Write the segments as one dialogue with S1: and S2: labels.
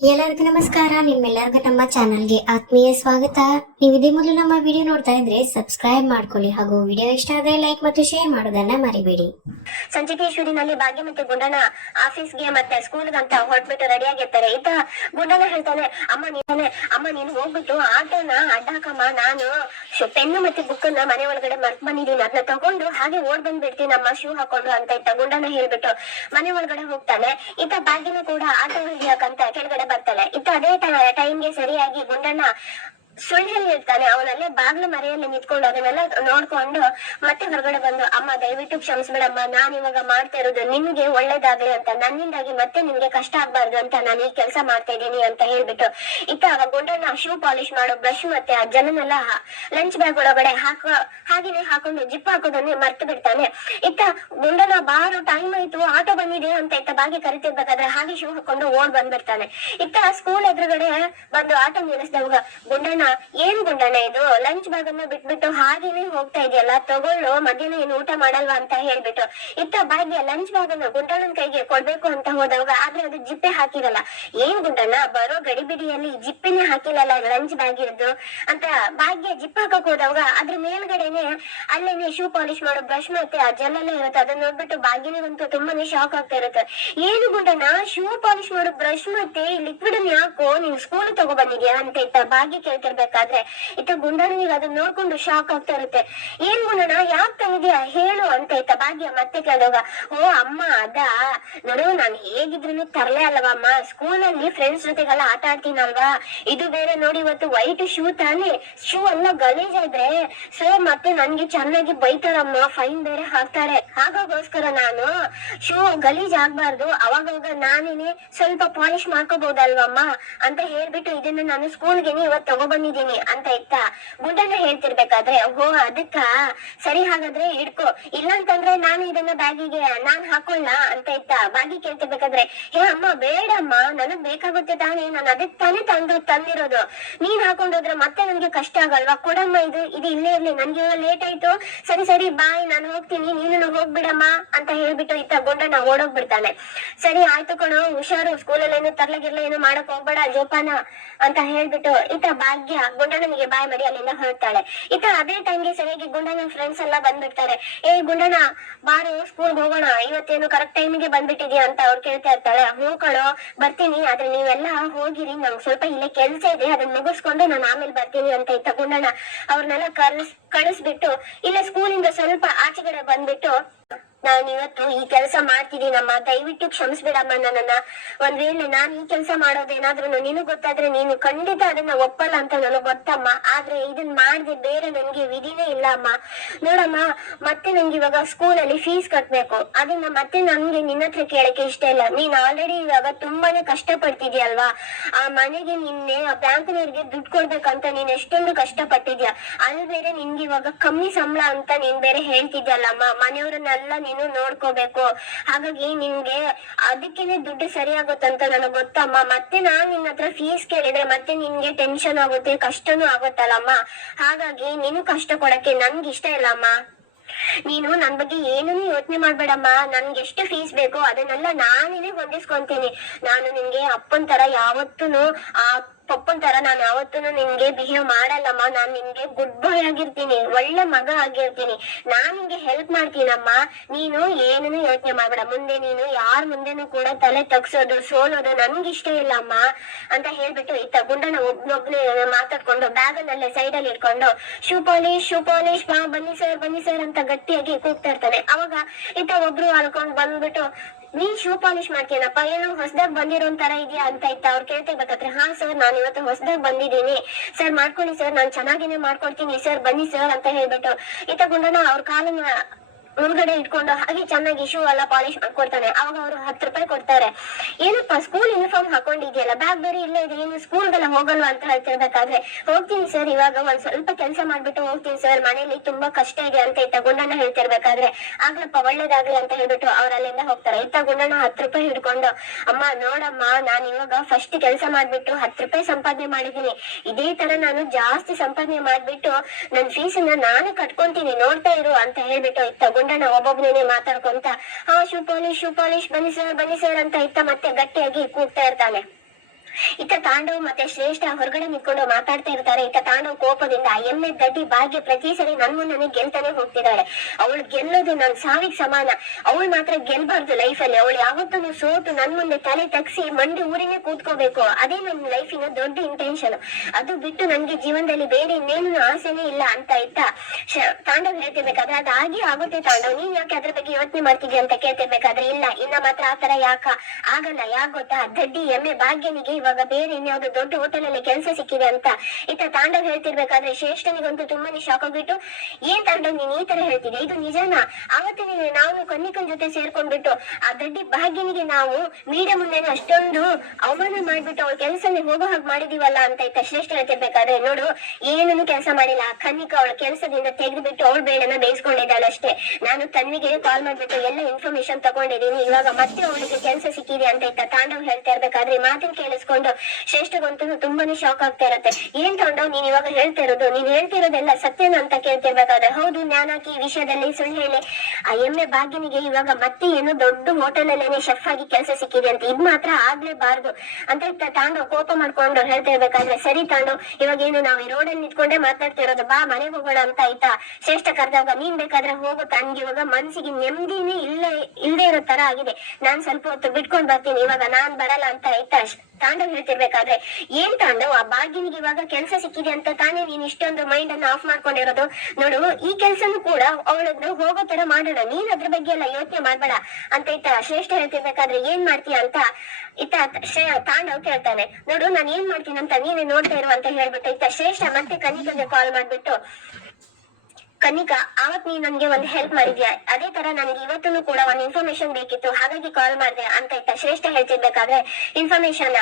S1: ಎಲ್ಲರಿಗೂ ನಮಸ್ಕಾರ. ನಿಮ್ಮೆಲ್ಲರಿಗೂ ನಮ್ಮ ಚಾನಲ್ಗೆ ಆತ್ಮೀಯ ಸ್ವಾಗತ. ನೀವು ಇದೇ ಮೊದಲು ನಮ್ಮ ವಿಡಿಯೋ ನೋಡ್ತಾ ಇದ್ರೆ ಸಬ್ಸ್ಕ್ರೈಬ್ ಮಾಡ್ಕೊಳ್ಳಿ ಹಾಗೂ ವಿಡಿಯೋ ಇಷ್ಟ ಆದ್ರೆ ಲೈಕ್ ಮತ್ತು ಶೇರ್ ಮಾಡೋದನ್ನ ಮರಿಬೇಡಿ.
S2: ಸಂಚಿಕೇಶ್ವರಿನಲ್ಲಿ ಭಾಗ್ಯ ಮತ್ತೆ ಗುಂಡನ ಆಫೀಸ್ಗೆ ಮತ್ತೆ ಸ್ಕೂಲ್ಗೆ ಅಂತ ಹೊರಟ್ಬಿಟ್ಟು ರೆಡಿ ಆಗಿರ್ತಾರೆ. ಇತ್ತ ಗುಂಡನ ಹೇಳ್ತಾನೆ, ಅಮ್ಮ ನೀನೆ, ಅಮ್ಮ ನೀನು ಹೋಗ್ಬಿಟ್ಟು ಆಟೋನ ಅಡ್ಡಾಕಮ್ಮ ನಾನು ಪೆನ್ನು ಮತ್ತೆ ಬುಕ್ ಅನ್ನ ಮನೆ ಒಳಗಡೆ ಮರ್ತ್ ಬಂದಿದ್ದೀನಿ. ಅದನ್ನ ತಗೊಂಡು ಹಾಗೆ ಓಡ್ ಬಂದ್ಬಿಡ್ತೀನಿ. ಅಮ್ಮ ಶೂ ಹಾಕೊಂಡು ಅಂತ ಇತ್ತ ಗುಂಡನ ಹೇಳ್ಬಿಟ್ಟು ಮನೆ ಒಳಗಡೆ ಹೋಗ್ತಾನೆ. ಇತ್ತ ಭಾಗ್ಯನ ಕೂಡ ಆಟೋ ಹಿಡಿಯಕಂತ ಕೆಳಗಡೆ ಬರ್ತಾಳೆ. ಇತ್ತ ಅದೇ ಟೈಮ್ಗೆ ಸರಿಯಾಗಿ ಗುಂಡಣ್ಣ ಸುಳ್ಳು ಹೇಳಿರ್ತಾನೆ ಅವನಲ್ಲೇ ಬಾಗ್ಲು ಮರೆಯಲ್ಲಿ ನಿಂತ್ಕೊಂಡು ಅದನ್ನೆಲ್ಲ ನೋಡ್ಕೊಂಡು ಮತ್ತೆ ಹೊರಗಡೆ ಬಂದು, ಅಮ್ಮ, ದಯವಿಟ್ಟು ಕ್ಷಮಿಸ್ಬಿಡಮ್ಮ, ನಾನ್ ಇವಾಗ ಮಾಡ್ತಾ ಇರೋದು ನಿಮ್ಗೆ ಒಳ್ಳೇದಾಗ್ಲಿ ಅಂತ, ನನ್ನಿಂದಾಗಿ ಮತ್ತೆ ನಿಮ್ಗೆ ಕಷ್ಟ ಆಗ್ಬಾರ್ದು ಅಂತ ನಾನು ಈ ಕೆಲಸ ಮಾಡ್ತಾ ಇದ್ದೀನಿ ಅಂತ ಹೇಳ್ಬಿಟ್ಟು, ಇತ್ತ ಅವಾಗ ಗುಂಡಣ್ಣ ಶೂ ಪಾಲಿಶ್ ಮಾಡೋ ಬ್ರಷ್ ಮತ್ತೆ ಆ ಜನನೆಲ್ಲ ಲಂಚ್ ಬ್ಯಾಗ್ ಒಳಗಡೆ ಹಾಕೋ, ಹಾಗೇನೆ ಹಾಕೊಂಡು ಜಿಪ್ ಹಾಕೋದನ್ನ ಮರ್ತು ಬಿಡ್ತಾನೆ. ಇತ್ತ ಗುಂಡನ ಬಾರು ಟೈಮ್ ಆಯ್ತು, ಆಟೋ ಬಂದಿದೆ ಅಂತ ಇತ್ತ ಬಾಗಿ ಕರಿತಿರ್ಬೇಕಾದ್ರೆ ಹಾಗೆ ಶೂ ಹಾಕೊಂಡು ಓಡ್ ಬಂದ್ಬಿಡ್ತಾನೆ. ಇತ್ತ ಸ್ಕೂಲ್ ಎದುರುಗಡೆ ಬಂದು ಆಟೋ ನಿಲ್ಲಿಸಿದವಾಗ ಗುಂಡಣ್ಣ ಏನ್ ಗುಂಡಣ್ಣ ಇದು? ಲಂಚ್ ಬ್ಯಾಗ್ ಬಿಟ್ಬಿಟ್ಟು ಹಾಗೇನೆ ಹೋಗ್ತಾ ಇದೆಯಲ್ಲ? ತಗೊಳ್ಳು, ಮಧ್ಯಾಹ್ನ ಏನು ಊಟ ಮಾಡಲ್ವಾ ಅಂತ ಹೇಳ್ಬಿಟ್ಟು. ಇತ್ತ ಭಾಗ್ಯ ಲಂಚ್ ಬ್ಯಾಗ್ ಗುಂಡಣ್ಣನ ಕೈಗೆ ಕೊಡ್ಬೇಕು ಅಂತ ಹೋದಾಗ ಆದ್ರೆ ಅದು ಜಿಪ್ಪೆ ಹಾಕಿರಲ್ಲ. ಏನ್ ಗುಂಡಣ್ಣ, ಬರೋ ಗಡಿಬಿಡಿಯಲ್ಲಿ ಜಿಪ್ಪೆನೆ ಹಾಕಿಲ್ಲಲ್ಲ ಲಂಚ್ ಬ್ಯಾಗ್ ಇರೋದು ಅಂತ ಭಾಗ್ಯ ಜಿಪ್ ಹಾಕಕ್ ಹೋದಾಗ ಅದ್ರ ಮೇಲ್ಗಡೆನೆ ಅಲ್ಲೇನೆ ಶೂ ಪಾಲಿಶ್ ಮಾಡೋ ಬ್ರಷ್ ಮತ್ತೆ ಆ ಜೆಲ್ ಇರುತ್ತೆ. ಅದನ್ನ ನೋಡ್ಬಿಟ್ಟು ಭಾಗ್ಯನಿಗಂತೂ ತುಂಬಾನೇ ಶಾಕ್ ಆಗ್ತಾ ಇರುತ್ತೆ. ಏನು ಗುಂಡಣ್ಣ, ಶೂ ಪಾಲಿಶ್ ಮಾಡೋ ಬ್ರಷ್ ಮತ್ತೆ ಲಿಕ್ವಿಡ್ ಅನ್ನ ಯಾಕೋ ನೀನ್ ಸ್ಕೂಲ್ ತಗೋ ಬಂದಿದ್ಯಾ ಅಂತ ಇತ್ತ ಭಾಗ್ಯ ಕೇಳ್ತಿರ್ಬೇಕಾದ್ರೆ ಇತ್ತ ಗುಂಡಣ್ಣನಿಗೆ ಅದನ್ನ ನೋಡ್ಕೊಂಡು ಶಾಕ್ ಆಗ್ತಾ ಇರುತ್ತೆ. ಏನ್ ಗುಂಡಣ್ಣ, ಯಾಕ್ ತಂದಿದ್ಯಾ ಹೇಳು ಅಂತ ಇತ್ತ ಭಾಗ್ಯ, ಮತ್ತೆ ಕೇಳಿದಾಗ ಓ ಅಮ್ಮ, ಅದ. ನೋಡು, ನಾನ್ ಹೇಗಿದ್ರು ತರಲೆ ಅಲ್ವಾ ಅಮ್ಮ? ಸ್ಕೂಲ್ ಅಲ್ಲಿ ಫ್ರೆಂಡ್ಸ್ ಜೊತೆಗೆಲ್ಲ ಆಟ ಆಡ್ತೀನಲ್ವಾ? ಇದು ಬೇರೆ ನೋಡಿ ಇವತ್ತು ವೈಟ್ ಶೂ ತಾನೆ. ಶೂ ಎಲ್ಲ ಗಲೀಜಾದ್ರೆ ಸರ್ ಮತ್ತೆ ನನ್ಗೆ ಚೆನ್ನಾಗಿ ಬೈತಾರಮ್ಮ ಫೈನ್ ಬೇರೆ ಹಾಕ್ತಾರೆ. ಹಾಗಾಗೋಸ್ಕರ ನಾನು ಶೂ ಗಲೀಜ್ ಆಗ್ಬಾರ್ದು. ಅವಾಗವಾಗ ನಾನೇನೆ ಸ್ವಲ್ಪ ಪಾಲಿಶ್ ಮಾಡ್ಕೋಬಹುದಲ್ವಮ್ಮ ಅಂತ ಹೇಳ್ಬಿಟ್ಟು ಇದನ್ನ ನಾನು ಸ್ಕೂಲ್ಗೆ ಇವತ್ತು ತಗೊಬಂದಿದ್ದೀನಿ. ಅಂತ ಇತ್ತ ಗುಡ್ಡನ ಹೇಳ್ತಿರ್ಬೇಕಾದ್ರೆ ಓ ಅದಕ್ಕ ಸರಿ ಹಾಗಾದ್ರೆ ಇಡ್ಕೋ ಇಲ್ಲ ಅಂತಂದ್ರೆ ನಾನು ಇದನ್ನ ಬ್ಯಾಗಿಗೆ, ನಾನ್ ಹಾಕೊಳ್ಳ ಅಂತ ಇತ್ತ ಬಾಗಿ ಕೇಳ್ತಿರ್ಬೇಕಾದ್ರೆ ಹೇ ಅಮ್ಮ, ಬೇಡಮ್ಮ, ನನಗ್ ಬೇಕಾಗುತ್ತೆ ತಾನೇ, ನಾನು ಅದಕ್ ತಾನೇ ತಂದು ತಂದಿರೋದು. ನೀನ್ ಹಾಕೊಂಡೋದ್ರೆ ಮತ್ತೆ ನನ್ಗೆ ಕಷ್ಟ ಆಗಲ್ವಾ? ಕೊಡಮ್ಮ ಇದು ಇದು ಇಲ್ಲೇ ಇರ್ಲಿ, ನನ್ಗೆ ಲೇಟ್ ಆಯ್ತು. ಸರಿ ಸರಿ, ಬಾಯ್, ನಾನು ಹೋಗ್ತೀನಿ, ನೀನು ಹೋಗ್ಬಿಡಮ್ಮ, ಅಂತ ಹೇಳ್ಬಿಟ್ಟು ಇತ್ತ ಗುಂಡನ ಓಡೋಗ್ಬಿಡ್ತಾನೆ. ಸರಿ, ಆಯ್ತು ಕಣೋ, ಹುಷಾರು ಸ್ಕೂಲಲ್ಲಿ ಏನು ತರ್ಲಗಿರ್ಲ, ಏನು ಮಾಡಕ್ ಹೋಗ್ಬೇಡ, ಜೋಪಾನ, ಅಂತ ಹೇಳ್ಬಿಟ್ಟು ಇತ್ತ ಭಾಗ್ಯ ಗುಂಡಣ್ಣನಿಗೆ ಬಾಯ್ ಮಾಡಿ ಅಲ್ಲಿಂದ ಹೊರಡ್ತಾಳೆ. ಇತ್ತ ಅದೇ ಟೈಮ್ಗೆ ಸರಿಯಾಗಿ ಗುಂಡಣ್ಣ ಫ್ರೆಂಡ್ಸ್ ಎಲ್ಲ ಬಂದ್ಬಿಡ್ತಾರೆ. ಏ ಗುಂಡಣ್ಣ, ಬಾರು ಸ್ಕೂಲ್ಗೆ ಹೋಗೋಣ, ಇವತ್ತೇನು ಕರೆಕ್ಟ್ ಟೈಮಿಗೆ ಬಂದ್ಬಿಟ್ಟಿದ್ಯಾ ಅಂತ ಅವ್ರು ಕೇಳ್ತಾ ಇರ್ತಾಳೆ. ಹೋಗೋಣ ಬರ್ತೀನಿ, ಆದ್ರೆ ನೀವೆಲ್ಲ ಹೋಗಿರಿ, ನಂಗೆ ಸ್ವಲ್ಪ ಇಲ್ಲೇ ಕೆಲ್ಸ ಇದೆ ಅದನ್ನ ಮುಗಿಸ್ಕೊಂಡು ನಾನು ಆಮೇಲೆ ಬರ್ತೀನಿ ಅಂತ ಇತ್ತ ಗುಂಡಣ್ಣ ಅವ್ರನ್ನೆಲ್ಲ ಕರ್ಸ್, ಕಳಿಸ್ಬಿಟ್ಟು, ಇಲ್ಲ ಸ್ಕೂಲಿಂದ ಸ್ವಲ್ಪ ಆಚೆಗಡೆ ಬಂದ್ಬಿಟ್ಟು ನಾನು ಇವತ್ತು ಈ ಕೆಲಸ ಮಾಡ್ತಿದ್ದೀನಮ್ಮ ದಯವಿಟ್ಟು ಕ್ಷಮಿಸ್ಬಿಡಮ್ಮ ನನ್ನನ್ನ. ಒಂದ್ ವೇಳೆ ನಾನು ಈ ಕೆಲಸ ಮಾಡೋದೇನಾದ್ರೂ ನಿನಗ್ ಗೊತ್ತಾದ್ರೆ ನೀನು ಖಂಡಿತ ಅದನ್ನ ಒಪ್ಪಲ್ಲ ಅಂತ ನನಗ್ ಗೊತ್ತಮ್ಮ. ಆದ್ರೆ ಇದನ್ ಮಾಡ್ದೆ ಬೇರೆ ನನ್ಗೆ ವಿಧಿನೇ ಇಲ್ಲ ಅಮ್ಮ ನೋಡಮ್ಮ, ಮತ್ತೆ ನಂಗೆ ಇವಾಗ ಸ್ಕೂಲಲ್ಲಿ ಫೀಸ್ ಕಟ್ಬೇಕು. ಅದನ್ನ ಮತ್ತೆ ನನ್ಗೆ ನಿನ್ನ ಹತ್ರ ಕೇಳಕ್ಕೆ ಇಷ್ಟ ಇಲ್ಲ. ನೀನ್ ಆಲ್ರೆಡಿ ಇವಾಗ ತುಂಬಾನೇ ಕಷ್ಟ ಪಡ್ತಿದ್ಯಲ್ವಾ ಆ ಮನೆಗೆ ನಿನ್ನೆ ಆ ಬ್ಯಾಂಕ್ನವ್ರಿಗೆ ದುಡ್ಡು ಕೊಡ್ಬೇಕಂತ ನೀನ್ ಎಷ್ಟೊಂದು ಕಷ್ಟ ಪಟ್ಟಿದ್ಯಾ ಅಲ್ಲಿ ಬೇರೆ ನಿನ್ಗೆ ಇವಾಗ ಕಮ್ಮಿ ಸಂಬಳ ಅಂತ ನೀನ್ ಬೇರೆ ಹೇಳ್ತಿದ್ಯಲ್ಲಮ್ಮ. ಮನೆಯವ್ರನ್ನೆಲ್ಲ ನೀನು ನೋಡ್ಕೋಬೇಕು. ಹಾಗಾಗಿ ನಿನ್ಗೆ ಅದಕ್ಕೇನೆ ದುಡ್ಡು ಸರಿ ಆಗುತ್ತಂತ ನನಗೆ ಗೊತ್ತಮ್ಮ. ಮತ್ತೆ ನಾನ್ ನಿನ್ನ ಹತ್ರ ಫೀಸ್ ಕೇಳಿದ್ರೆ ಮತ್ತೆ ನಿನ್ಗೆ ಟೆನ್ಷನ್ ಆಗುತ್ತೆ, ಕಷ್ಟನೂ ಆಗುತ್ತಲ್ಲಮ್ಮ. ಹಾಗಾಗಿ ನೀನು ಕಷ್ಟ ಕೊಡಕ್ಕೆ ನನ್ಗೆ ಇಷ್ಟ ಇಲ್ಲಮ್ಮ. ನೀನು ನನ್ ಬಗ್ಗೆ ಏನೂ ಯೋಚನೆ ಮಾಡ್ಬೇಡಮ್ಮ. ನನ್ಗೆ ಎಷ್ಟು ಫೀಸ್ ಬೇಕು ಅದನ್ನೆಲ್ಲ ನಾನೇನೆ ಹೊಂದಿಸ್ಕೊಂತೀನಿ. ನಾನು ನಿನ್ಗೆ ಅಪ್ಪನ್ ತರ ಯಾವತ್ತೂನು, ಆ ಪಪ್ಪನ್ ತರ ಯಾವತ್ತೂ ನಿನ್ಗೆ ಬಿಹೇವ್ ಮಾಡಲ್ಲಮ್ಮ. ನಾನ್ ನಿನ್ಗೆ ಗುಡ್ ಬಾಯ್ ಆಗಿರ್ತೀನಿ, ಒಳ್ಳೆ ಮಗ ಆಗಿರ್ತೀನಿ. ನಾನ್ ನಿಂಗೆ ಹೆಲ್ಪ್ ಮಾಡ್ತೀನಮ್ಮ. ನೀನು ಏನನ್ನು ಯೋಚನೆ ಮಾಡ್ಬೇಡ. ಮುಂದೆ ನೀನು ಯಾರ ಮುಂದೆನೂ ಕೂಡ ತಲೆ ತಗ್ಸೋದು, ಸೋಲೋದು ನನ್ಗೆ ಇಷ್ಟ ಇಲ್ಲ ಅಮ್ಮ ಅಂತ ಹೇಳ್ಬಿಟ್ಟು ಇತ್ತ ಗುಂಡನ ಒಬ್ನೊಬ್ನೇ ಮಾತಾಡ್ಕೊಂಡು ಬ್ಯಾಗ್ ಅಲ್ಲೇ ಸೈಡ್ ಅಲ್ಲಿ ಇಟ್ಕೊಂಡು, ಶೂ ಪಾಲಿಶ್ ಶೂ ಪಾಲಿಶ್ ಬಾ, ಬನ್ನಿ ಸರ್ ಬನ್ನಿ ಸರ್ ಅಂತ ಗಟ್ಟಿಯಾಗಿ ಕೂಗ್ತಾ ಇರ್ತಾನೆ. ಅವಾಗ ಈತ ಒಬ್ರು ಅಳ್ಕೊಂಡ್ ಬಂದ್ಬಿಟ್ಟು ನೀನ್ ಶೂ ಪಾಲಿಶ್ ಮಾಡ್ತೀನಪ್ಪ ಏನು, ಹೊಸದಾಗಿ ಬಂದಿರೋ ತರ ಇದೆಯಾ ಅಂತ ಇತ್ತ ಅವ್ರು ಕೇಳ್ತಿರ್ಬೇಕಾದ್ರೆ? ಹಾ ಸರ್, ನಾನು ಇವತ್ತು ಹೊಸದಾಗಿ ಬಂದಿದ್ದೀನಿ. ಸರ್, ಮಾಡ್ಕೊಳ್ಳಿ ಸರ್, ನಾನ್ ಚೆನ್ನಾಗಿನೇ ಮಾಡ್ಕೊಡ್ತೀನಿ. ಸರ್, ಬನ್ನಿ ಸರ್ ಅಂತ ಹೇಳ್ಬಿಟ್ಟು. ಇತ್ತ ಗುಂಡನ ಅವ್ರ ಕಾಲನ್ನ ಮುಂದ್ಗಡೆ ಇಟ್ಕೊಂಡು ಹಾಗೆ ಚೆನ್ನಾಗಿ ಶೂ ಎಲ್ಲ ಪಾಲಿಶ್ ಮಾಡ್ಕೊಡ್ತಾನೆ. ಅವಾಗ ಅವರು ಹತ್ತು ರೂಪಾಯಿ ಕೊಡ್ತಾರೆ. ಏನಪ್ಪ ಸ್ಕೂಲ್ ಯೂನಿಫಾರ್ಮ್ ಹಾಕೊಂಡಿದ್ಯಲ್ಲ? ಬ್ಯಾಗ್ ಬೇರೆ ಇಲ್ಲೇ ಇದೆ. ಏನು ಸ್ಕೂಲ್ಗೆಲ್ಲ ಹೋಗಲ್ವಾ ಅಂತ ಹೇಳ್ತಿರ್ಬೇಕಾದ್ರೆ? ಹೋಗ್ತೀನಿ ಸರ್ ಇವಾಗ ಒಂದ್ ಸ್ವಲ್ಪ ಕೆಲಸ ಮಾಡ್ಬಿಟ್ಟು ಹೋಗ್ತೀನಿ ಸರ್ ಮನೇಲಿ ತುಂಬಾ ಕಷ್ಟ ಇದೆ ಅಂತ ಇತ್ತ ಗುಂಡಣ್ಣ ಹೇಳ್ತಿರ್ಬೇಕಾದ್ರೆ. ಆಗ್ಲಪ್ಪ, ಒಳ್ಳೇದಾಗ್ಲಿ ಅಂತ ಹೇಳ್ಬಿಟ್ಟು ಅವ್ರ ಅಲ್ಲಿಂದ ಹೋಗ್ತಾರೆ. ಇತ್ತ ಗುಂಡಣ್ಣ ಹತ್ತು ರೂಪಾಯಿ ಹಿಡ್ಕೊಂಡು, ಅಮ್ಮ, ನೋಡಮ್ಮ, ನಾನ್ ಇವಾಗ ಫಸ್ಟ್ ಕೆಲಸ ಮಾಡ್ಬಿಟ್ಟು ಹತ್ತು ರೂಪಾಯಿ ಸಂಪಾದನೆ ಮಾಡಿದೀನಿ ಇದೇ ತರ ನಾನು ಜಾಸ್ತಿ ಸಂಪಾದನೆ ಮಾಡ್ಬಿಟ್ಟು ನನ್ ಫೀಸ್ ನಾನು ಕಟ್ಕೊಂತೀನಿ. ನೋಡ್ತಾ ಇರು, ಅಂತ ಹೇಳ್ಬಿಟ್ಟು ಇತ್ತ ಗುಂಡಣ್ಣ ಒಬ್ಬೊಬ್ನೇನೆ ಮಾತಾಡ್ಕೊಂತ ಆ ಶೂ ಪಾಲಿಶ್ ಶೂ ಪಾಲಿಶ್ ಬನ್ನಿ ಸರ್ ಬನ್ನಿ ಸರ್ ಅಂತ ಇತ್ತ ಮತ್ತೆ ಗಟ್ಟಿಯಾಗಿ ಕೂಗ್ತಾ ಇರ್ತಾನೆ. ಇತ್ತ ತಾಂಡವ್ ಮತ್ತೆ ಶ್ರೇಷ್ಠ ಹೊರಗಡೆ ನಿಂತ್ಕೊಂಡು ಮಾತಾಡ್ತಾ ಇರ್ತಾರೆ. ಇತ್ತ ತಾಂಡವ್ ಕೋಪದಿಂದ ಎಮ್ಮೆ ದಡ್ಡಿ ಭಾಗ್ಯ ಪ್ರತಿ ಸರಿ ನನ್ ಮುಂದೆ ಗೆಲ್ತಾನೆ ಹೋಗ್ತಿದ್ದಾಳೆ. ಅವಳು ಗೆಲ್ಲೋದು ನನ್ ಸಾವಿಗೆ ಸಮಾನ. ಅವಳು ಮಾತ್ರ ಗೆಲ್ಬಾರ್ದು ಲೈಫ್ ಅಲ್ಲಿ. ಅವಳು ಯಾವತ್ತೂ ಸೋತು ನನ್ ಮುಂದೆ ತಲೆ ತಗ್ಸಿ ಮಂಡಿ ಊರಿನೇ ಕೂತ್ಕೋಬೇಕು. ಅದೇ ನನ್ನ ಲೈಫಿನ ದೊಡ್ಡ ಇಂಟೆನ್ಷನ್ ಅದು ಬಿಟ್ಟು ನನ್ಗೆ ಜೀವನದಲ್ಲಿ ಬೇರೆ ಇನ್ನೇನು ಆಸೆನೇ ಇಲ್ಲ ಅಂತ ಇತ್ತ ತಾಂಡವ್ ಹೇಳ್ತಿರ್ಬೇಕಾದ್ರೆ ಅದಾಗಿ ಆಗುತ್ತೆ ತಾಂಡವ್. ನೀನ್ ಯಾಕೆ ಅದ್ರ ಬಗ್ಗೆ ಯೋಚನೆ ಮಾಡ್ತಿದ್ಯಾ ಅಂತ ಕೇಳ್ತಿರ್ಬೇಕಾದ್ರೆ ಇಲ್ಲ. ಇನ್ನ ಮಾತ್ರ ಆತರ ಯಾಕ? ಆಗಲ್ಲ. ಯಾಕೆ ಗೊತ್ತಾ? ದಡ್ಡಿ, ಎಮ್ಮೆ ಭಾಗ್ಯನಿಗೆ ಇವಾಗ ಬೇರೆ ಇನ್ಯಾವ್ದು ದೊಡ್ಡ ಹೋಟೆಲ್ ಅಲ್ಲಿ ಕೆಲಸ ಸಿಕ್ಕಿದೆ ಅಂತ ಈತ ತಾಂಡವ್ ಹೇಳ್ತಿರ್ಬೇಕಾದ್ರೆ ಶ್ರೇಷ್ಠನಿಗಂತೂ ತುಂಬಾನೇ ಶಾಕ್ ಆಗ್ಬಿಟ್ಟು, ಏನ್ ತಾಂಡವ್ ನೀನ್ ಈ ತರ ಹೇಳ್ತೀನಿ ಇದು ನಿಜನಾ? ಅವತ್ತಿನ ನಾವು ಕನ್ನಿಕನ್ ಜೊತೆ ಸೇರ್ಕೊಂಡ್ಬಿಟ್ಟು ಆ ದಡ್ಡಿ ಭಾಗ್ಯನಿಗೆ ನಾವು ಮೀಡಿಯಾ ಮುಂದೆ ಅಷ್ಟೊಂದು ಅವಮಾನ ಮಾಡ್ಬಿಟ್ಟು ಅವ್ಳ ಕೆಲಸ ಹೋಗೋ ಹಾಗೆ ಮಾಡಿದೀವಲ್ಲ ಅಂತ ಇತ್ತ ಶ್ರೇಷ್ಠ ಹೇಳ್ತಿರ್ಬೇಕಾದ್ರೆ ನೋಡು, ಏನನ್ನು ಕೆಲಸ ಮಾಡಿಲ್ಲ. ಕನ್ನಿಕ ಅವಳ ಕೆಲಸದಿಂದ ತೆಗೆದ್ಬಿಟ್ಟು ಅವಳ ಬೇಡನ ಬೇಯಿಸ್ಕೊಂಡಿದ್ದಾಳೆ ಅಷ್ಟೇ. ನಾನು ತನ್ವಿಗೆ ಕಾಲ್ ಮಾಡ್ಬಿಟ್ಟು ಎಲ್ಲ ಇನ್ಫಾರ್ಮೇಶನ್ ತಗೊಂಡಿದ್ದೀನಿ. ಇವಾಗ ಮತ್ತೆ ಅವಳಿಗೆ ಕೆಲಸ ಸಿಕ್ಕಿದೆ ಅಂತ ಇತ್ತ ತಾಂಡವ್ ಹೇಳ್ತಾ ಇರ್ಬೇಕಾದ್ರೆ ಮಾತಿನ ಮಾತನ್ನ ಕೇಳಿಸ್ಕೊಂಡು ಶ್ರೇಷ್ಠಗಂತೂ ತುಂಬಾನೇ ಶಾಕ್ ಆಗ್ತಾ ಇರತ್ತೆ. ಏನ್ ತಾಂಡವ್ ನೀನ್ ಇವಾಗ ಹೇಳ್ತಾ ಇರೋದು, ನೀನ್ ಹೇಳ್ತಿರೋದೆಲ್ಲ ಸತ್ಯನ ಅಂತ ಕೇಳ್ತಿರ್ಬೇಕಾದ್ರೆ. ಹೌದು ನಾನಾಕಿ ಈ ವಿಷಯದಲ್ಲಿ ಸುಳ್ಳು ಹೇಳಿ. ಆ ಎಮ್ಮೆ ಭಾಗ್ಯನಿಗೆ ಇವಾಗ ಮತ್ತೆ ಏನು ದೊಡ್ಡ ಹೋಟೆಲ್ ಅಲ್ಲೇನೆ ಶೆಫ್ ಆಗಿ ಕೆಲಸ ಸಿಕ್ಕಿದೆ ಅಂತ. ಇದ್ ಮಾತ್ರ ಆಗ್ಲೇಬಾರ್ದು. ಅಂತ ತಾಂಡು ಕೋಪ ಮಾಡ್ಕೊಂಡು ಹೇಳ್ತಾ ಇರ್ಬೇಕಾದ್ರೆ, ಸರಿ ತಾಂಡು, ಇವಾಗ ಏನು ನಾವ್ ಈ ರೋಡಲ್ಲಿ ನಿಂತ್ಕೊಂಡೇ ಮಾತಾಡ್ತಿರೋದು ಬಾ ಮನೆಗೆ ಹೋಗೋಣ ಅಂತ ಆಯ್ತಾ? ಶ್ರೇಷ್ಠ ಕರೆದಾಗ, ನೀನ್ ಬೇಕಾದ್ರೆ ಹೋಗು ತನ್ಗೆ ಇವಾಗ ಮನ್ಸಿಗೆ ನೆಮ್ಮದಿನೇ ಇಲ್ಲ ಇಲ್ಲದೆ ಇರೋ ತರ ಆಗಿದೆ. ನಾನ್ ಸ್ವಲ್ಪ ಹೊತ್ತು ಬಿಟ್ಕೊಂಡ್ ಬರ್ತೀನಿ, ಇವಾಗ ನಾನ್ ಬರಲ್ಲ ಅಂತ ಆಯ್ತಾ? ತಾಂಡವ್ ಹೇಳ್ತಿರ್ಬೇಕಾದ್ರೆ, ಏನ್ ತಾಂಡವ್? ಆ ಬಾಗಿನಿಗೆ ಇವಾಗ ಕೆಲಸ ಸಿಕ್ಕಿದೆ ಅಂತ ತಾನೇ ನೀನ್ ಇಷ್ಟೊಂದು ಮೈಂಡ್ ಅನ್ನ ಆಫ್ ಮಾಡ್ಕೊಂಡಿರೋದು? ನೋಡು, ಈ ಕೆಲ್ಸನೂ ಕೂಡ ಅವಳನ್ನು ಹೋಗೋ ತರ ಮಾಡೋಣ. ನೀನ್ ಅದ್ರ ಬಗ್ಗೆ ಎಲ್ಲ ಯೋಚನೆ ಮಾಡ್ಬೇಡ ಅಂತ ಇತ್ತ ಶ್ರೇಷ್ಠ ಹೇಳ್ತಿರ್ಬೇಕಾದ್ರೆ ಏನ್ ಮಾಡ್ತೀಯ ಅಂತ ಇತ್ತ ತಾಂಡವ್ ಕೇಳ್ತಾನೆ. ನೋಡು, ನಾನು ಏನ್ ಮಾಡ್ತೀನಿ ಅಂತ ನೀನೇ ನೋಡ್ತಾ ಅಂತ ಹೇಳ್ಬಿಟ್ಟು ಇತ್ತ ಶ್ರೇಷ್ಠ ಮತ್ತೆ ಕನಿಕಗೆ ಕಾಲ್ ಮಾಡ್ಬಿಟ್ಟು ಕನಿಕಾ ಅವತ್ ನೀನ್ ನನ್ಗೆ ಒಂದ್ ಹೆಲ್ಪ್ ಮಾಡಿದ್ಯಾ? ಅದೇ ತರ ನನ್ಗೆ ಇವತ್ತೂ ಕೂಡ ಒಂದ್ ಇನ್ಫಾರ್ಮೇಶನ್ ಬೇಕಿತ್ತು. ಹಾಗಾಗಿ ಕಾಲ್ ಮಾಡ್ದೆ. ಅಂತ ಇತ್ತ ಶ್ರೇಷ್ಠ ಹೇಳ್ತಿರ್ಬೇಕಾದ್ರೆ ಇನ್ಫಾರ್ಮೇಶನ್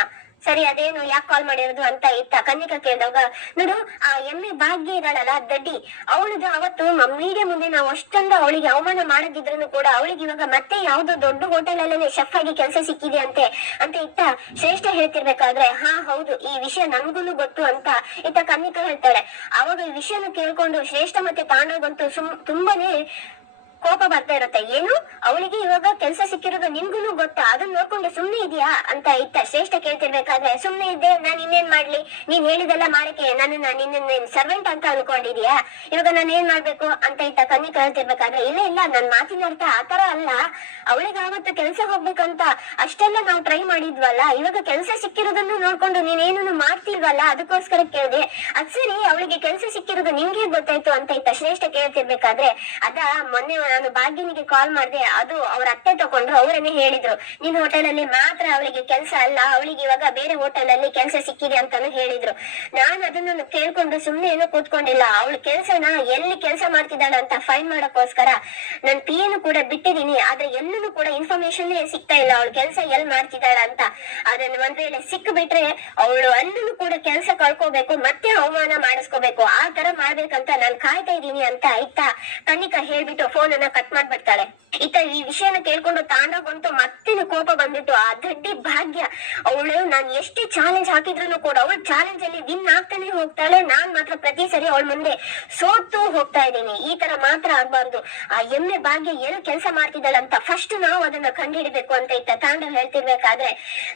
S2: ಸರಿ, ಅದೇನು ಯಾಕೆ ಕಾಲ್ ಮಾಡಿರೋದು ಅಂತ ಇತ್ತ ಕನ್ನಿಕಾ ಕೇಳಿದಾಗ, ನೋಡು, ಆ ಎಮ್ಮೆ ಭಾಗ್ಯ ಇದ್ದಾಳಲ್ಲ ದಡ್ಡಿ ಅವಳದು ಅವತ್ತು ಮೀಡಿಯಾ ಮುಂದೆ ನಾವು ಅಷ್ಟೊಂದ ಅವಳಿಗೆ ಅವಮಾನ ಮಾಡದಿದ್ರು ಕೂಡ ಅವಳಿಗೆ ಇವಾಗ ಮತ್ತೆ ಯಾವ್ದೋ ದೊಡ್ಡ ಹೋಟೆಲ್ ಅಲ್ಲೇ ಶೆಫ್ ಆಗಿ ಕೆಲಸ ಸಿಕ್ಕಿದೆ ಅಂತೆ, ಅಂತ ಇತ್ತ ಶ್ರೇಷ್ಠ ಹೇಳ್ತಿರ್ಬೇಕಾದ್ರೆ, ಹಾ, ಹೌದು, ಈ ವಿಷಯ ನನ್ಗೂ ಗೊತ್ತು ಅಂತ ಇತ್ತ ಕನ್ನಿಕಾ ಹೇಳ್ತಾಳೆ. ಅವಾಗ ಈ ವಿಷಯನ ಕೇಳ್ಕೊಂಡು ಶ್ರೇಷ್ಠ ಮತ್ತೆ ತಾಂಡವಂತೂ ಸುಮ್, ತುಂಬಾನೇ ಕೋಪ ಬರ್ತಾ ಇರುತ್ತೆ. ಏನು? ಅವಳಿಗೆ ಇವಾಗ ಕೆಲಸ ಸಿಕ್ಕಿರೋದು ನಿನ್ಗೂ ಗೊತ್ತಾ? ಅದನ್ನ ನೋಡ್ಕೊಂಡು ಸುಮ್ನೆ ಇದೆಯಾ ಅಂತ ಇತ್ತ ಶ್ರೇಷ್ಠ ಕೇಳ್ತಿರ್ಬೇಕಾದ್ರೆ ಸುಮ್ನೆ ಇದ್ದೆ, ನಾನ್ ಇನ್ನೇನ್ ಮಾಡ್ಲಿ? ನೀನ್ ಹೇಳಿದೆಲ್ಲ ಮಾಡಕ್ಕೆ ನನ್ನ ನಿನ್ನ ಸರ್ವೆಂಟ್ ಅಂತ ಅನ್ಕೊಂಡಿದ್ಯಾ ಇವಾಗ ನಾನು ಏನ್ ಮಾಡ್ಬೇಕು? ಅಂತ ಇತ್ತ ಕನ್ನಿ ಕೇಳ್ತಿರ್ಬೇಕಾದ್ರೆ, ಇಲ್ಲ ಇಲ್ಲ, ನನ್ ಮಾತಿನ ಅರ್ಥ ಆತರ ಅಲ್ಲ. ಅವಳಿಗೆ ಅವತ್ತು ಕೆಲಸ ಹೋಗ್ಬೇಕಂತ ಅಷ್ಟೆಲ್ಲ ನಾವು ಟ್ರೈ ಮಾಡಿದ್ವಲ್ಲ, ಇವಾಗ ಕೆಲಸ ಸಿಕ್ಕಿರೋದನ್ನು ನೋಡ್ಕೊಂಡು ನೀನ್ ಏನನ್ನು ಮಾಡ್ತಿಲ್ವಲ್ಲ? ಅದಕ್ಕೋಸ್ಕರ ಕೇಳಿದೆ. ಅದ್ ಸರಿ, ಅವಳಿಗೆ ಕೆಲಸ ಸಿಕ್ಕಿರೋದು ನಿಮ್ಗೆ ಗೊತ್ತಾಯ್ತು ಅಂತ ಇತ್ತ ಶ್ರೇಷ್ಠ ಕೇಳ್ತಿರ್ಬೇಕಾದ್ರೆ, ಅದ ಮೊನ್ನೆ ನಾನು ಭಾಗ್ಯನಿಗೆ ಕಾಲ್ ಮಾಡಿದೆ, ಅದು ಅವ್ರ ಅತ್ತೆ ತಗೊಂಡ್ರು, ಅವರನ್ನೇ ಹೇಳಿದ್ರು. ನಿನ್ ಹೋಟೆಲ್ ಅಲ್ಲಿ ಮಾತ್ರ ಅವಳಿಗೆ ಕೆಲಸ ಅಲ್ಲ, ಅವಳಿಗೆ ಇವಾಗ ಬೇರೆ ಹೋಟೆಲ್ ಅಲ್ಲಿ ಕೆಲಸ ಸಿಕ್ಕಿದೆ ಅಂತಾನು ಹೇಳಿದ್ರು. ನಾನ್ ಅದನ್ನ ಕೇಳ್ಕೊಂಡು ಸುಮ್ನೆ ಏನೋ ಕೂತ್ಕೊಂಡಿಲ್ಲ. ಅವಳ ಕೆಲ್ಸನ ಎಲ್ಲಿ ಕೆಲಸ ಮಾಡ್ತಿದ್ದಾಳೆ ಅಂತ ಫೈನ್ ಮಾಡಕ್ಕೋಸ್ಕರ ನನ್ ಪಿ ಎನು ಕೂಡ ಬಿಟ್ಟಿದೀನಿ, ಆದ್ರೆ ಎಲ್ಲೂ ಕೂಡ ಇನ್ಫಾರ್ಮೇಶನ್ ಸಿಗ್ತಾ ಇಲ್ಲ. ಅವಳು ಕೆಲಸ ಎಲ್ ಮಾಡ್ತಿದ್ದಾಳ ಅಂತ. ಅದನ್ನ ಒಂದ್ ವೇಳೆ ಸಿಕ್ಕ ಬಿಟ್ರೆ ಅವಳು ಅಲ್ಲೂ ಕೂಡ ಕೆಲಸ ಕಳ್ಕೋಬೇಕು, ಮತ್ತೆ ಅವಮಾನ ಮಾಡಿಸ್ಕೋಬೇಕು. ಆ ತರ ಮಾಡ್ಬೇಕಂತ ನಾನ್ ಕಾಯ್ತಾ ಇದ್ದೀನಿ ಅಂತ ಇತ್ತ ಕನಿಕಾ ಹೇಳ್ಬಿಟ್ಟು ಫೋನ್ ಕಟ್ ಮಾಡ್ಬಿಡ್ತಾಳೆ. ಈ ವಿಷಯನ ಕೇಳ್ಕೊಂಡು ಬಂತು ಮತ್ತೆ ಕೋಪ ಬಂದಿತ್ತು ಆ ದಡ್ಡಿ ಭಾಗ್ಯ. ಅವಳು, ನಾನ್ ಎಷ್ಟೇ ಚಾಲೆಂಜ್ ಹಾಕಿದ್ರು ಕೂಡ ಅವಳು ಚಾಲೆಂಜ್ ಅಲ್ಲಿ ವಿನ್ ಆಗ್ತಾನೆ ಹೋಗ್ತಾಳೆ. ನಾನ್ ಮಾತ್ರ ಪ್ರತಿ ಸರಿ ಅವಳ ಮುಂದೆ ಸೋತು ಹೋಗ್ತಾ ಇದ್ದೀನಿ. ಈ ತರ ಮಾತ್ರ ಆಗ್ಬಾರ್ದು. ಆ ಎಮ್ಮೆ ಭಾಗ್ಯ ಏನು ಕೆಲಸ ಮಾಡ್ತಿದ್ದಾಳೆ ಅಂತ ಫಸ್ಟ್ ನಾವು ಅದನ್ನ ಕಂಡುಹಿಡಿಬೇಕು ಅಂತ ಇತ್ತ ತಾಂಡವ್ ಹೇಳ್ತಿರ್ಬೇಕಾದ್ರೆ.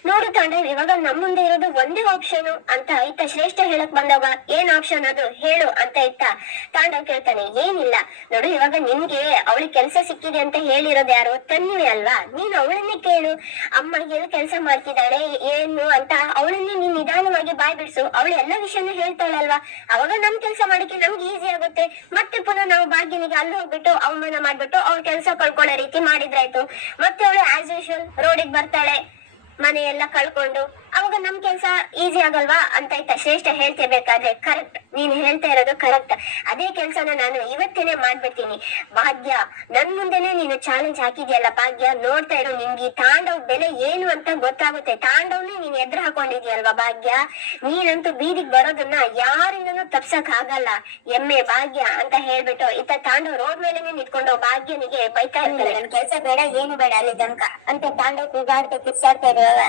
S2: ನೋಡು ತಾಂಡವ್, ಇವಾಗ ನಮ್ ಮುಂದೆ ಇರೋದು ಒಂದೇ ಆಪ್ಷನ್ ಅಂತ ಇತ್ತ ಶ್ರೇಷ್ಠ ಹೇಳಕ್ ಬಂದಾಗ ಏನ್ ಆಪ್ಷನ್ ಅದು? ಹೇಳು ಅಂತ ಇತ್ತ ತಾಂಡವ್ ಕೇಳ್ತಾನೆ. ಏನಿಲ್ಲ. ನೋಡು, ಇವಾಗ ನಿನ್ಗೆ ಅವಳಿಗೆ ಕೆಲಸ ಸಿಕ್ಕಿದೆ ಅಂತ ಹೇಳಿರೋದು ಯಾರು? ತನ್ವಿ ಅಲ್ವಾ? ನೀನು ಅವಳನ್ನೇ ಕೇಳು. ಅಮ್ಮ ಏನು ಕೆಲಸ ಮಾಡ್ತಿದ್ದಾಳೆ, ಏನು ಅಂತ ಅವಳನ್ನೇ ನೀನ್ ನಿಧಾನವಾಗಿ ಬಾಯ್ ಬಿಡ್ಸು. ಅವಳು ಎಲ್ಲ ವಿಷಯನೂ ಹೇಳ್ತಾಳಲ್ವಾ? ಅವಾಗ ನಮ್ ಕೆಲಸ ಮಾಡಕ್ಕೆ ನಮ್ಗೆ ಈಸಿ ಆಗುತ್ತೆ. ಮತ್ತೆ ಪುನಃ ನಾವು ಭಾಗ್ಯನಿಗೆ ಅಲ್ಲಿ ಹೋಗ್ಬಿಟ್ಟು ಅವಮಾನ ಮಾಡ್ಬಿಟ್ಟು ಅವ್ಳ ಕೆಲಸ ಕಳ್ಕೊಳ್ಳೋ ರೀತಿ ಮಾಡಿದ್ರಾಯ್ತು. ಮತ್ತೆ ಅವಳು ಆಸ್ ಯೂಶುವಲ್ ರೋಡಿಗೆ ಬರ್ತಾಳೆ. ಮನೆ ಎಲ್ಲ ಕಳ್ಕೊಂಡು. ಅವಾಗ ನಮ್ ಕೆಲ್ಸ ಈಸಿ ಆಗಲ್ವಾ ಅಂತ ಇತ್ತ ಶ್ರೇಷ್ಠ ಹೇಳ್ತಿರ್ಬೇಕಾದ್ರೆ ಕರೆಕ್ಟ್ ನೀನ್ ಹೇಳ್ತಾ ಇರೋದು ಕರೆಕ್ಟ್ ಅದೇ ಕೆಲ್ಸನ ನಾನು ಇವತ್ತೇನೆ ಮಾಡ್ಬಿಡ್ತೀನಿ. ಭಾಗ್ಯ, ನನ್ ಮುಂದೆನೆ ನೀನು ಚಾಲೆಂಜ್ ಹಾಕಿದ್ಯಲ್ಲ ಭಾಗ್ಯ? ನೋಡ್ತಾ ಇರೋ ಈ ತಾಂಡವ್ ಬೆಲೆ ಏನು ಅಂತ ಗೊತ್ತಾಗುತ್ತೆ. ತಾಂಡವ್ನೇ ನೀನ್ ಎದ್ರ ಹಾಕೊಂಡಿದ್ಯಲ್ವಾ ಭಾಗ್ಯ? ನೀನಂತೂ ಬೀದಿಗೆ ಬರೋದನ್ನ ಯಾರಿಂದನು ತಪ್ಸಕ್ ಆಗಲ್ಲ. ಎಮ್ಮೆ ಭಾಗ್ಯ ಅಂತ ಹೇಳ್ಬಿಟ್ಟು ಇತ್ತ ತಾಂಡವ್ ರೋಡ್ ಮೇಲೆ ನಿಂತ್ಕೊಂಡು ಭಾಗ್ಯನಿಗೆ ಬೈತಾ ಇರ್ತಾರೆ. ನನ್ ಕೆಲ್ಸ ಬೇಡ, ಏನು ಬೇಡ ಅಲ್ಲಿ ತನಕ. ಅಂತ ತಾಂಡವ್ ಕೂಗಾಡ್ತಾ ಕಿರ್ಚಾಡ್ತಾ ಇರುವಾಗ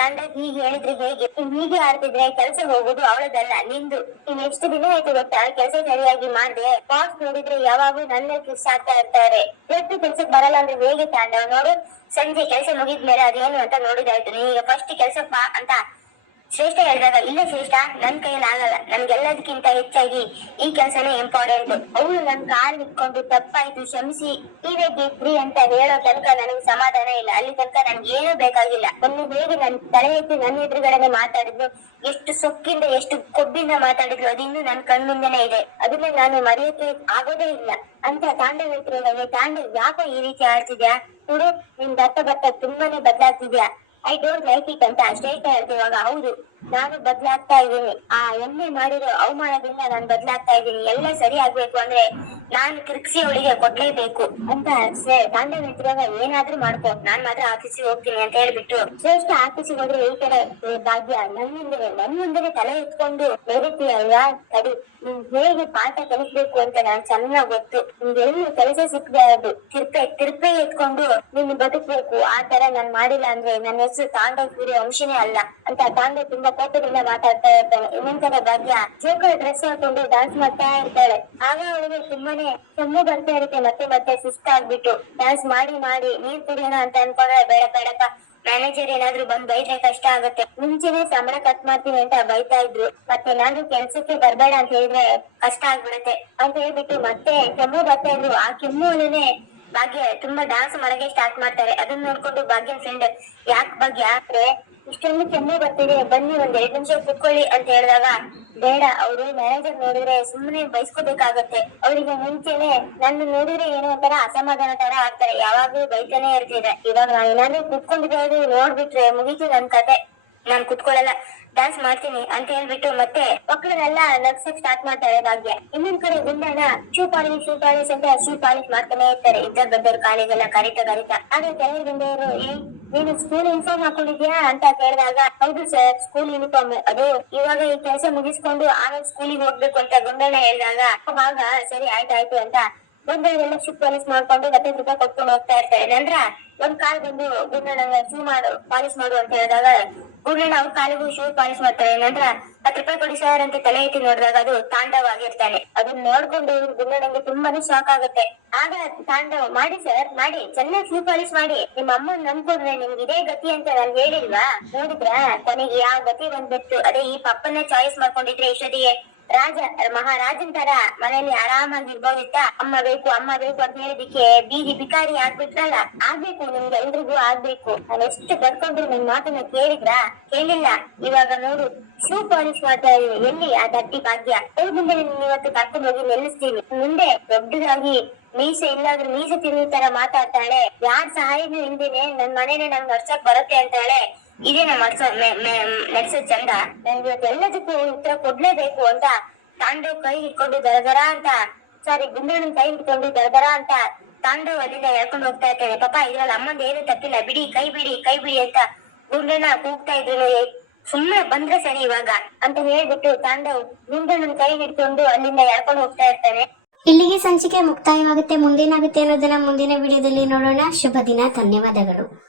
S2: ತಂಡ ಹೀಗೆ ಹೇಳಿದ್ರೆ ಹೇಗೆ? ಹೀಗೆ ಆಡ್ತಿದ್ರೆ ಕೆಲಸ ಹೋಗುದು ಅವಳದಲ್ಲ, ನಿಂದು. ನೀನ್ ಎಷ್ಟು ದಿನ ಆಯ್ತು ಗೊತ್ತಾ? ಕೆಲಸ ಸರಿಯಾಗಿ ಮಾಡ್ದೆ. ಬಾಸ್ ನೋಡಿದ್ರೆ ಯಾವಾಗೂ ನನ್ನ ಕಿಸ್ ಆಗ್ತಾ ಇರ್ತಾರೆ. ಎಷ್ಟು ಕೆಲ್ಸಕ್ ಬರಲ್ಲ ಅಂದ್ರೆ ಹೇಗೆ ತಾಂಡವ್? ನೋಡು, ಸಂಜೆ ಕೆಲಸ ಮುಗಿದ್ಮೇಲೆ ಅದೇನು ಅಂತ ನೋಡಿದಾಯ್ತು. ನೀನೀಗ ಫಸ್ಟ್ ಕೆಲಸ ಅಂತ
S3: ಶ್ರೇಷ್ಠ ಹೇಳಿದಾಗ, ಇಲ್ಲ ಶ್ರೇಷ್ಠ, ನನ್ ಕೈಯಲ್ಲಿ ಆಗಲ್ಲ. ನಮ್ಗೆಲ್ಲದಕ್ಕಿಂತ ಹೆಚ್ಚಾಗಿ ಈ ಕೆಲಸನೇ ಇಂಪಾರ್ಟೆಂಟ್ ಅವಳು ನನ್ ಕಾಲ್ ಇಟ್ಕೊಂಡು ತಪ್ಪಾಯ್ತು, ಕ್ಷಮಿಸಿ. ನೀವೇ ಫ್ರೀ ಅಂತ ಹೇಳೋ ತನಕ ನನಗೆ ಸಮಾಧಾನ ಇಲ್ಲ. ಅಲ್ಲಿ ತನಕ ನನ್ಗೆ ಏನೂ ಬೇಕಾಗಿಲ್ಲ. ಒಂದು ಬೇಗ ನನ್ ತಲೆ ಎತ್ತಿ ನನ್ನ ಎದುರುಗಡೆನೆ ಮಾತಾಡಿದ್ರು ಎಷ್ಟು ಸೊಕ್ಕಿಂದ, ಎಷ್ಟು ಕೊಬ್ಬಿಂದ ಮಾತಾಡಿದ್ರು ಅದಿನ್ನೂ ನನ್ ಕಣ್ಮುಂದೆನೆ ಇದೆ. ಅದನ್ನ ನಾನು ಮರೆಯಕ್ಕೆ ಆಗೋದೇ ಇಲ್ಲ. ಅಂತ ತಾಂಡವ ನನಗೆ ತಾಂಡವ್ ಯಾಕೋ ಈ ರೀತಿ ಆಡ್ತಿದ್ಯಾ? ನೋಡು, ನಿನ್ ದತ್ತ ಭತ್ತ ತುಂಬಾನೇ ಬದಲಾಗ್ತಿದ್ಯಾ? ಐ ಡೋಂಟ್ ಲೈಕ್ ಇಟ್ ಅಂತ ಇರ್ತದೆ ಇವಾಗ. ಹೌದು. ನಾನು ಬದಲಾಗ್ತಾ ಇದ್ದೀನಿ. ಆ ಎಮ್ಮೆ ಮಾಡಿರೋ ಅವಮಾನದಿಂದ ನಾನು ಬದಲಾಗ್ತಾ ಇದ್ದೀನಿ. ಎಲ್ಲ ಸರಿ ಆಗ್ಬೇಕು ಅಂದ್ರೆ ನಾನು ಕಿರ್ಕ್ಸಿ ಅವಳಿಗೆ ಕೊಡ್ಲೇಬೇಕು ಅಂತ ತಾಂಡೆ ಹೇಳ್ತಿರುವಾಗ ಏನಾದ್ರೂ ಮಾಡ್ಕೋ. ನಾನ್ ಮಾತ್ರ ಆಫೀಸಿಗೆ ಹೋಗ್ತೀನಿ ಅಂತ ಹೇಳ್ಬಿಟ್ಟು ಶ್ರೇಷ್ಠ ಆಫೀಸಿಗೆ ಹೋದ್ರೆ ಈ ಕಡೆ ಭಾಗ್ಯ ನನ್ ಮುಂದೆ ಮುಂದೆ ತಲೆ ಎತ್ಕೊಂಡು ಮೆರಿತೀಯಲ್ವಾ ತಡಿ ಹೇಗೆ ಪಾಠ ಕಲಿಸ್ಬೇಕು ಅಂತ ನಾನ್ ಚೆನ್ನಾಗ್ ಗೊತ್ತು. ನಿಮ್ಗೆ ಎಲ್ಲಿ ಕೆಲಸ ಸಿಕ್ಕದೆ ಅದು? ತಿರ್ಪೆ ತಿರ್ಪೆ ಎತ್ಕೊಂಡು ನೀನು ಬದುಕ್ಬೇಕು. ಆ ತರ ನಾನ್ ಮಾಡಿಲ್ಲ ಅಂದ್ರೆ ನನ್ನ ಹೆಸರು ತಾಂಡವ್ ಸೂರ್ಯ ವಂಶನೇ ಅಲ್ಲ ಅಂತ ತಾಂಡವ್ ತುಂಬಾ ಕೋಪದಿಂದ ಮಾತಾಡ್ತಾ ಇರ್ತಾಳೆ ಇನ್ನೊಂದ್ಸಲ ಭಾಗ್ಯ ಜೋಕರ್ ಡ್ರೆಸ್ ಹಾಕೊಂಡು ಡಾನ್ಸ್ ಮಾಡ್ತಾ ಇರ್ತಾಳೆ. ಆಗ ಅವಳಿಗೆ ತುಂಬಾನೇ ಕೆಮ್ಮು ಬರ್ತಾ ಇರುತ್ತೆ, ಮತ್ತೆ ಮತ್ತೆ ಸುಸ್ತಾಗ್ಬಿಟ್ಟು. ಡಾನ್ಸ್ ಮಾಡಿ ಮಾಡಿ, ನೀರ್ ಕುಡಿಯೋಣ ಅಂತ ಅನ್ಕೊಂಡ್ರೆ ಬೇಡ, ಬೇಡಪ್ಪ. ಮ್ಯಾನೇಜರ್ ಏನಾದ್ರು ಬಂದ್ ಬೈದ್ರೆ ಕಷ್ಟ ಆಗುತ್ತೆ. ಮುಂಚೆನೆ ಸಂಬಳ ಕಟ್ ಮಾಡ್ತೀನಿ ಅಂತ ಬೈತಾ ಇದ್ರು. ಮತ್ತೆ ನಾನು ಕೆಲ್ಸಕ್ಕೆ ಬರ್ಬೇಡ ಅಂತ ಹೇಳಿದ್ರೆ ಕಷ್ಟ ಆಗ್ಬಿಡುತ್ತೆ. ಅಂತ ಹೇಳ್ಬಿಟ್ಟು ಮತ್ತೆ ಕೆಮ್ಮು ಬರ್ತಾ ಇದ್ರು. ಆ ಕೆಮ್ಮು ಭಾಗ್ಯ, ತುಂಬಾ ಡಾನ್ಸ್ ಮಾಡಕ್ಕೆ ಸ್ಟಾರ್ಟ್ ಮಾಡ್ತಾರೆ. ಅದನ್ನ ನೋಡ್ಕೊಂಡು ಭಾಗ್ಯ ಫ್ರೆಂಡ್ ಯಾಕ್ ಭಾಗ್ಯ? ಅಂದ್ರೆ ಇಷ್ಟೊಂದು ಕೆಮ್ಮು ಬರ್ತಿದೆ. ಬನ್ನಿ, ಒಂದ್ ಎರಡ್ ನಿಮಿಷ ಕುತ್ಕೊಳ್ಳಿ ಅಂತ ಹೇಳಿದಾಗ, ಬೇಡ, ಅವರು ಮ್ಯಾನೇಜರ್ ನೋಡಿದ್ರೆ ಸುಮ್ಮನೆ ಬಯಸ್ಕೋಬೇಕಾಗತ್ತೆ ಅವರಿಗೆ ಮುಂಚೆನೆ ನನ್ನ ನೋಡಿದ್ರೆ ಏನೋ ಒಂಥರ ಅಸಮಾಧಾನ ತರ ಆಗ್ತಾರೆ. ಯಾವಾಗ್ಲೂ ಬೈತಾನೆ ಇರ್ತಿದೆ ಇವಾಗ ನಾನು ಏನಾದ್ರೂ ಕುತ್ಕೊಂಡಿರೋದು ನೋಡ್ಬಿಟ್ರೆ ಮುಗೀತು ನನ್ ಕತೆ. ನಾನ್ ಕುತ್ಕೊಳ್ಳಲ್ಲ. ಡ್ಯಾನ್ಸ್ ಮಾಡ್ತೀನಿ ಅಂತ ಹೇಳ್ಬಿಟ್ಟು ಮತ್ತೆ ಮಕ್ಕಳನ್ನೆಲ್ಲ ನಗ್ಸಕ್ ಸ್ಟಾರ್ಟ್ ಮಾಡ್ತಾರೆ ಭಾಗ್ಯ. ಇನ್ನೊಂದ್ ಕಡೆ Gundanna shoe polish shoe polish ಅಂತ ಶೂ ಪಾಲಿಶ್ ಮಾಡ್ತಾನೆ ಇರ್ತಾರೆ. ಇದ್ದ ಬದರ್ ಕಾಲಿಗೆಲ್ಲ ಕರಿತ ಕರಿತ. ಆದ್ರೆ ಕೆಲವರು ಗುಂಡೆಯವರು ನೀನು ಸ್ಕೂಲ್ ಯೂನಿಫಾರ್ಮ್ ಹಾಕೊಂಡಿದ್ಯಾ ಅಂತ ಕೇಳಿದಾಗ, ಹೌದು ಸರ್ ಸ್ಕೂಲ್ ಯೂನಿಫಾರ್ಮ್ ಅದು. ಇವಾಗ ಈ ಕೆಲಸ ಮುಗಿಸ್ಕೊಂಡು ಆಮೇಲೆ ಸ್ಕೂಲಿಗೆ ಹೋಗ್ಬೇಕು ಅಂತ ಗುಂಡಣ್ಣ ಹೇಳಿದಾಗ ಆಗ ಸರಿ, ಆಯ್ತಾಯ್ತು ಅಂತ ಬಂದವರೆಲ್ಲ ಶೂ ಪಾಲಿಸ್ ಮಾಡ್ಕೊಂಡು ಹತ್ತೈದು ರೂಪಾಯಿ ಕೊಟ್ಕೊಂಡು ಹೋಗ್ತಾ ಇರ್ತಾರೆ. ಅಂದ್ರ ಒಂದ್ ಕಾಲ್ ಬಂದು ಗುಂಡಣ್ಣ ಶೂ ಮಾಡು ಪಾಲಿಸ್ ಮಾಡು ಅಂತ ಹೇಳಿದಾಗ ಗುಂಡಣ್ಣ ಅವ್ರ ಕಾಲಿಗೂ ಶೂ ಪಾಲಿಸ್ ಮಾಡ್ತಾರೆ. ಏನಂದ್ರ ಹತ್ ರೂಪಾಯಿ ಕೊಡಿ ಸರ್ ಅಂತ ತಲೆ ಎತ್ತಿ ನೋಡಿದಾಗ ಅದು ತಾಂಡವ್ ಆಗಿರ್ತಾನೆ ಅದನ್ನ ನೋಡ್ಕೊಂಡು ಗುಂಡಣ್ಣಂಗೆ ತುಂಬಾನೇ ಶಾಕ್ ಆಗುತ್ತೆ. ಆಗ ತಾಂಡವ್, ಮಾಡಿ ಸರ್ ಮಾಡಿ, ಚೆನ್ನಾಗಿ ಶೂ ಪಾಲಿಸ್ ಮಾಡಿ. ನಿಮ್ಮ ಅಮ್ಮನ್ ನಂಬ್ಕೊಂಡ್ರೆ ನಿಮ್ಗೆ ಇದೇ ಗತಿ ಅಂತ ನಾನು ಹೇಳಿಲ್ವಾ? ನೋಡಿದ್ರ ಕೊನೆಗೆ ಯಾವ ಗತಿ ಬಂದ್ಬಿಟ್ಟು ಅದೇ ಈ ಪಪ್ಪನ್ನ ಚಾಯ್ಸ್ ಮಾಡ್ಕೊಂಡಿದ್ರೆ ಇಷ್ಟೊತ್ತಿಗೆ ರಾಜ, ಮಹಾರಾಜನ್ ತರ ಮನೆಯಲ್ಲಿ ಆರಾಮಾಗಿ ಇರ್ಬೋದಿತ್ತ? ಅಮ್ಮ ಬೇಕು ಅಮ್ಮ ಬೇಕು ಅಂತ ಹೇಳಿದಕ್ಕೆ ಬೀದಿ ಬಿಕಾರಿ ಆಗ್ಬಿಟ್ರಲ್ಲ ಆಗ್ಬೇಕು, ನಿಮ್ಗೆ ಎಲ್ರಿಗೂ ಆಗ್ಬೇಕು. ನಾನು ಎಷ್ಟು ಬಡ್ಕೊಂಡ್ರು ನಿನ್ ಮಾತನ್ನ ಕೇಳಿದ್ರಾ? ಕೇಳಿಲ್ಲ. ಇವಾಗ ನೋಡು ಶೂ ಪಾಲಿಶ್ ಮಾಡ್ತಾ ಎಲ್ಲಿ ಆ ದಟ್ಟಿ ಭಾಗ್ಯ? ಅವ್ರ ಮುಂದೆ ನಿನ್ ಇವತ್ತು ಕರ್ಕೊಂಡು ಹೋಗಿ ನಿಲ್ಲಿಸ್ತೀನಿ. ಮುಂದೆ ದೊಡ್ಡದಾಗಿ ಮೀಸೆ ಇಲ್ಲಾದ್ರೂ ಮೀಸೆ ತಿನ್ನುವ ತರ ಮಾತಾಡ್ತಾಳೆ. ಯಾರ್ ಸಹಾಯನೂ ಇಲ್ದೇನೆ ನನ್ ಮನೇನೆ ನಂಗ್ ನಡ್ಸಕ್ ಬರುತ್ತೆ ಅಂತಾಳೆ. ಇದೇ ನಮ್ಮ ನಡ್ಸೋ ಚಂದ. ನನ್ಗೆ ಎಲ್ಲದಕ್ಕೂ ಉತ್ತರ ಕೊಡ್ಲೇಬೇಕು ಅಂತ ತಾಂಡವ್ ಕೈ ಹಿಡ್ಕೊಂಡು ದರದರ ಅಂತ. ಸಾರಿ, ಗುಂಡಣ್ಣನ್ ಕೈ ಹಿಡ್ಕೊಂಡು ದರದರ ಅಂತ ತಾಂಡವ್ ಅಲ್ಲಿಂದ ಎಳ್ಕೊಂಡು ಹೋಗ್ತಾ ಇರ್ತಾನೆ. ಪಾಪ ಇದ್ರಲ್ಲಿ ಅಮ್ಮಂದ ಏನು ತಪ್ಪಿಲ್ಲ. ಬಿಡಿ, ಕೈ ಬಿಡಿ ಕೈ ಬಿಡಿ ಅಂತ ಗುಂಡಣ್ಣ ಕೂಗ್ತಾ ಇದ್ರು ಸುಮ್ಮನೆ ಬಂದ್ರೆ ಸರಿ ಇವಾಗ ಅಂತ ಹೇಳ್ಬಿಟ್ಟು ತಾಂಡವ್ ಗುಂಡಣ್ಣನ ಕೈ ಹಿಡ್ಕೊಂಡು ಅಲ್ಲಿಂದ ಎಳ್ಕೊಂಡು ಹೋಗ್ತಾ ಇರ್ತಾನೆ.
S1: ಇಲ್ಲಿಗೆ ಸಂಚಿಕೆ ಮುಕ್ತಾಯವಾಗುತ್ತೆ. ಮುಂದೇನಾಗುತ್ತೆ ಅನ್ನೋದನ್ನ ಮುಂದಿನ ವಿಡಿಯೋದಲ್ಲಿ ನೋಡೋಣ. ಶುಭ ದಿನ. ಧನ್ಯವಾದಗಳು.